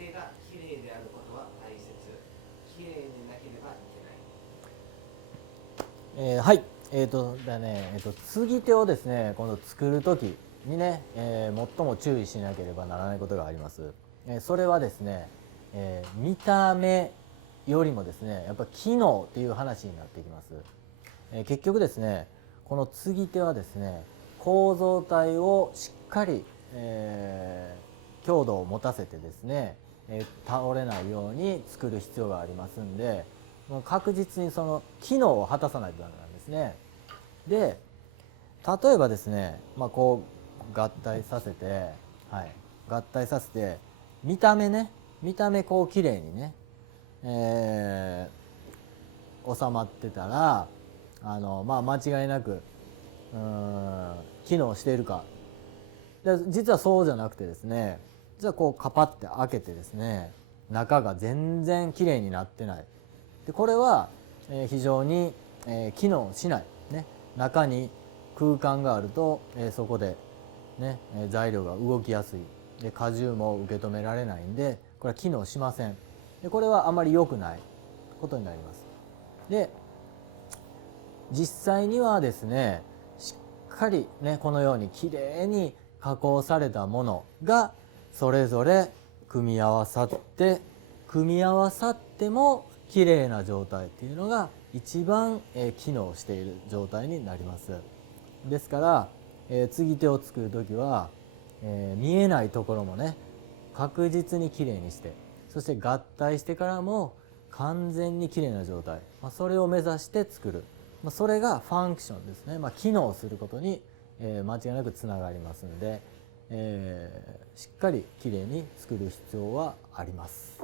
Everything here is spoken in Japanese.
手がきれいであることは大切。きれいでなければいけない。はい。継ぎ手をですね、今度作る時にね、最も注意しなければならないことがあります。それはですね、見た目よりもですね、やっぱ機能っていう話になってきます。結局ですね、この継ぎ手はですね、構造体をしっかり、強度を持たせてですね、倒れないように作る必要がありますんで、もう確実にその機能を果たさないとダメなんですね。で、例えばですね、こう合体させて、はい、合体させて見た目ね、見た目こう綺麗にね、収まってたら間違いなく機能しているか。で実はそうじゃなくてですね、実はこうカパって開けてですね、中が全然きれいになってない。でこれは、非常に、機能しない、ね、中に空間があると、そこで、ね、材料が動きやすい。で荷重も受け止められないんで、これは機能しません。でこれはあまり良くないことになります。で実際にはですね、しっかりね、このようにきれいに加工されたものがそれぞれ組み合わさってもきれいな状態っていうのが一番機能している状態になります。ですから継ぎ手を作る時は見えないところもね、確実にきれいにして、そして合体してからも完全にきれいな状態、それを目指して作る、それがファンクションですね、機能することに間違いなくつながりますので、しっかりきれいに作る必要はあります。